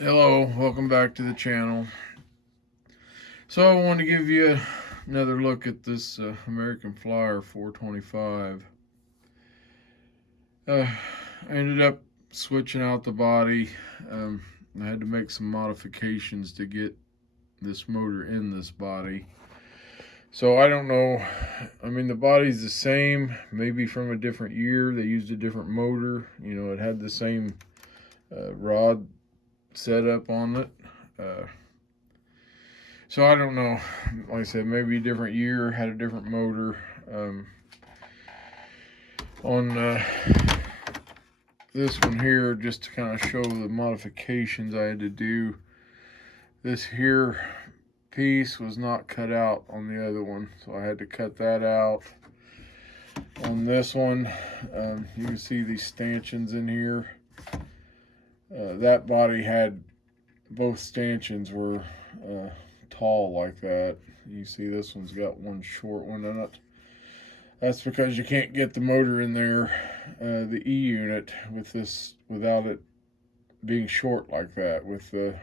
Hello, welcome back to the channel. So I want to give you another look at this American Flyer 425. I ended up switching out the body. I had to make some modifications to get this motor in this body. So I don't know. I mean, the body's the same, maybe from a different year. They used a different motor. You know, it had the same rod setup on it. So I don't know. Like I said, maybe a different year, had a different motor. On this one here, just to kind of show the modifications I had to do. This here piece was not cut out on the other one, so I had to cut that out. On this one, you can see these stanchions in here. That body had both stanchions were tall like that. You see this one's got one short one in it. That's because you can't get the motor in there, the E unit, with this without it being short like that. With the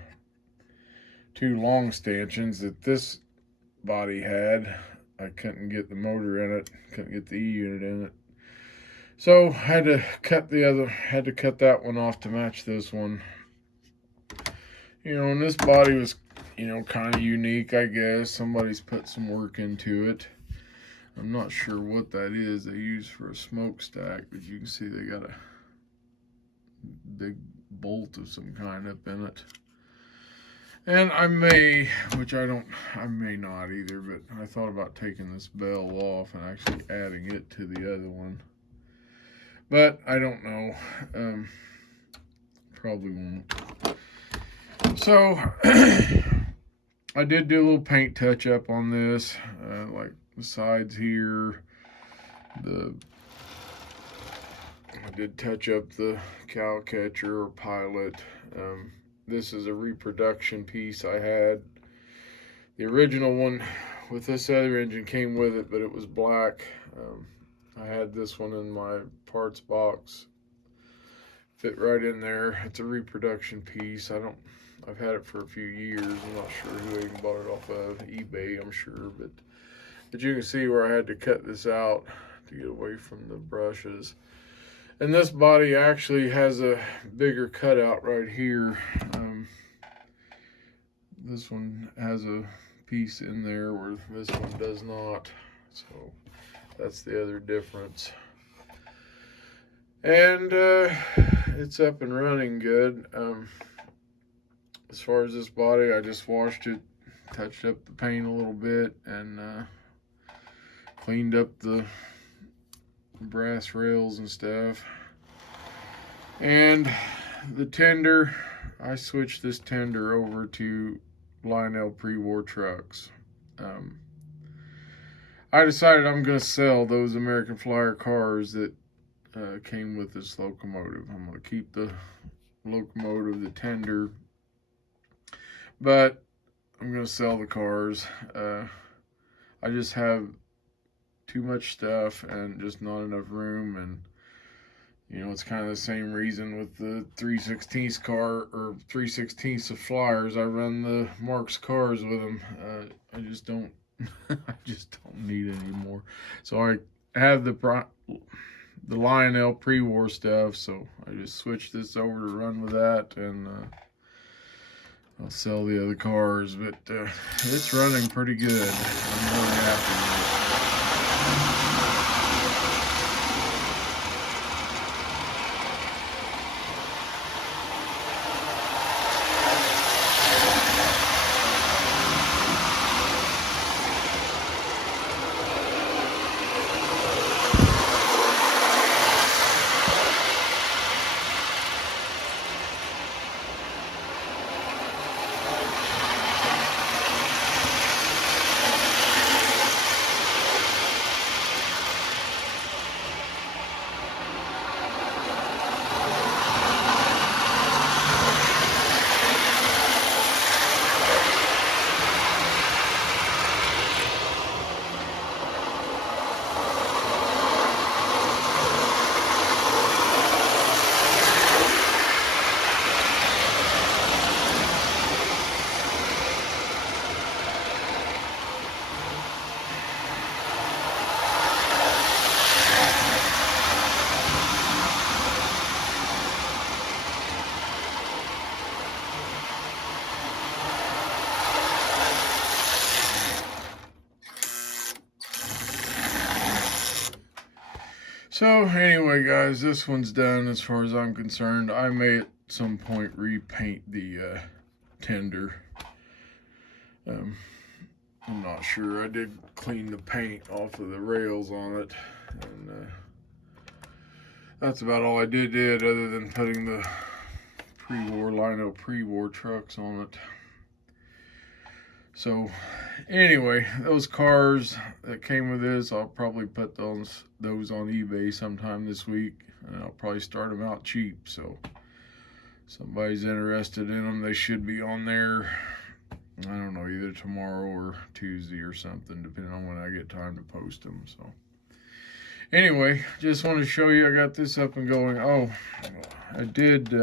two long stanchions that this body had, I couldn't get the motor in it, couldn't get the E unit in it. So I had to cut that one off to match this one. You know, and this body was, kind of unique, I guess. Somebody's put some work into it. I'm not sure what that is they use for a smokestack, but you can see they got a big bolt of some kind up in it. And I may not either, but I thought about taking this bell off and actually adding it to the other one. But I don't know. Probably won't. So I did do a little paint touch up on this, like the sides here. I did touch up the cow catcher or pilot. This is a reproduction piece I had. The original one with this other engine came with it, but it was black. I had this one in my parts box. Fit right in there. It's a reproduction piece. I've had it for a few years. I'm not sure who even bought it off of eBay, I'm sure, but you can see where I had to cut this out to get away from the brushes. And this body actually has a bigger cutout right here. This one has a piece in there where this one does not. So that's the other difference. And it's up and running good. As far as this body, I just washed it, touched up the paint a little bit, and cleaned up the brass rails and stuff. And the tender, I switched this tender over to Lionel pre-war trucks. I decided I'm going to sell those American Flyer cars that came with this locomotive. I'm going to keep the locomotive, the tender, but I'm going to sell the cars. I just have too much stuff and just not enough room. And it's kind of the same reason with the 3/16 car or 3/16 of Flyers. I run the Marks cars with them. I just don't need it anymore. So I have the Lionel pre-war stuff, so I just switched this over to run with that, and I'll sell the other cars. But it's running pretty good. I'm really happy with it. So anyway, guys, this one's done as far as I'm concerned. I may at some point repaint the tender. I'm not sure. I did clean the paint off of the rails on it, and that's about all I did other than putting the Lino pre-war trucks on it. So anyway, those cars that came with this, I'll probably put those on eBay sometime this week, and I'll probably start them out cheap. So if somebody's interested in them, they should be on there, I don't know, either tomorrow or Tuesday or something, depending on when I get time to post them. So anyway, just want to show you I got this up and going. Oh, I did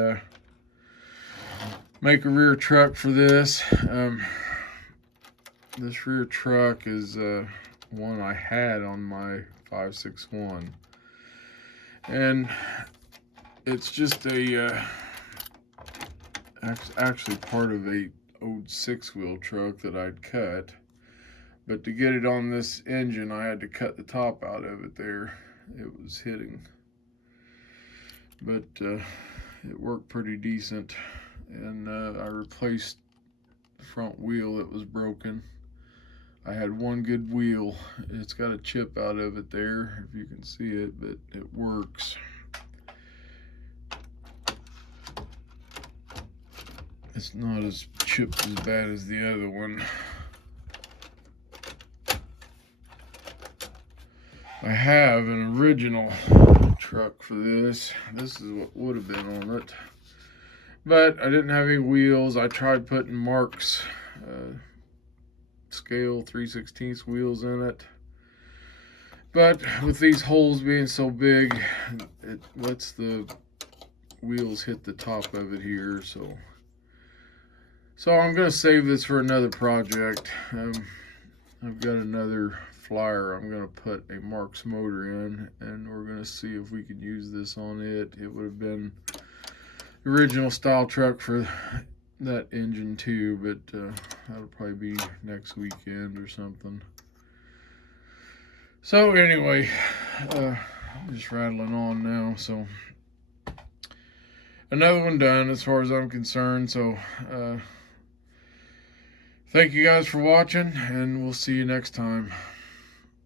make a rear truck for this. This rear truck is one I had on my 561, and it's just a actually part of a old 6-wheel truck that I'd cut, but to get it on this engine I had to cut the top out of it there. It was hitting, but it worked pretty decent, and I replaced the front wheel that was broken. I had one good wheel. It's got a chip out of it there, if you can see it, but it works. It's not as chipped as bad as the other one. I have an original truck for this. This is what would have been on it, but I didn't have any wheels. I tried putting Mark's scale 3/16 wheels in it, but with these holes being so big, it lets the wheels hit the top of it here. So I'm gonna save this for another project. I've got another Flyer I'm gonna put a Mark's motor in, and we're gonna see if we can use this on it. It would have been the original style truck for that engine too, but that'll probably be next weekend or something. So anyway, I'm just rattling on now. So another one done as far as I'm concerned. So thank you guys for watching, and we'll see you next time.